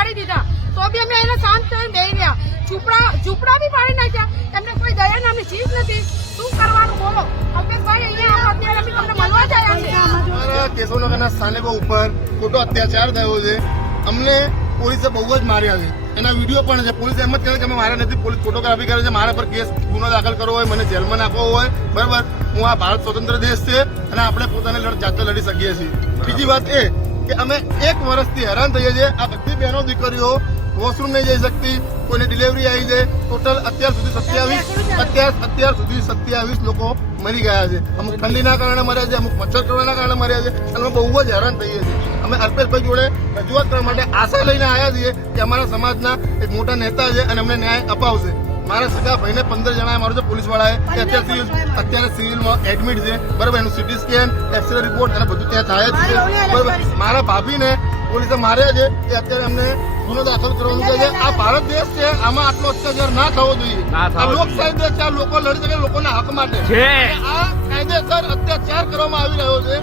પાડી દીધા તો બી અમે એને શાંત થઈને બેસી રહ્યા. ઝૂંપડા બી પાડી નાખ્યા. એમને કોઈ દયા નામની ચીજ નથી. શું કરવાનું બોલો અલ્પેશભાઈ? અહીંયા અત્યારે અમે તમને મળવા જ આવ્યા છીએ. કેશવનગરના સ્થાનિકો ઉપર ખોટો અત્યાચાર થયો છે. અમને પોલીસે બહુ જ માર્યા છે. એના વિડીયો પણ છે. પોલીસે એમ જ કહે કે અમે મારા નથી, પોલીસ ફોટોગ્રાફી કરે છે. મારા પર ગુનો દાખલ કરવો હોય, મને જેલમાં નાખવો હોય, બરાબર. હું આ ભારત સ્વતંત્ર દેશ છે અને આપણે પોતાને જાતે લડી શકીએ છીએ. બીજી વાત એ કે અમે 1 વર્ષથી હેરાન થઈએ છીએ. આ બધી બહેનો દીકરીઓ વોશરૂમ નહીં જઈ શકતી, કોઈને ડિલિવરી આવી જાય. ટોટલ અત્યાર સુધી 27 લોકો મરી ગયા છે. અમુક ઠંડીના કારણે મર્યા છે, અમુક મચ્છર કરવાના કારણે મર્યા છે. અને અમે બહુ જ હેરાન થઈએ છીએ. અમે અલ્પેશભાઈ જોડે રજૂઆત કરવા માટે આશા લઈને આવ્યા છીએ કે અમારા સમાજના એક મોટા નેતા છે અને અમને ન્યાય અપાવશે. મારા સગા ભાઈને 15 જણાએ મારો છે પોલીસ વાળાએ અત્યારે સિવિલમાં એડમિટ છે, બરાબર. એનું સીટી સ્કેન, એક્સરે રિપોર્ટ અને બધું ત્યાં થાય જ છે, બરાબર. મારા ભાભીને પોલીસે માર્યા છે એ અત્યારે અમને ગુનો દાખલ કરવાનું કહે છે. આ ભારત દેશ છે, આમાં આટલો અત્યાચાર ના થવો જોઈએ. આ લોકશાહી દેશ છે, આ લોકો લડી શકે લોકોના હક માટે. આ કાયદેસર અત્યાચાર કરવામાં આવી રહ્યો છે.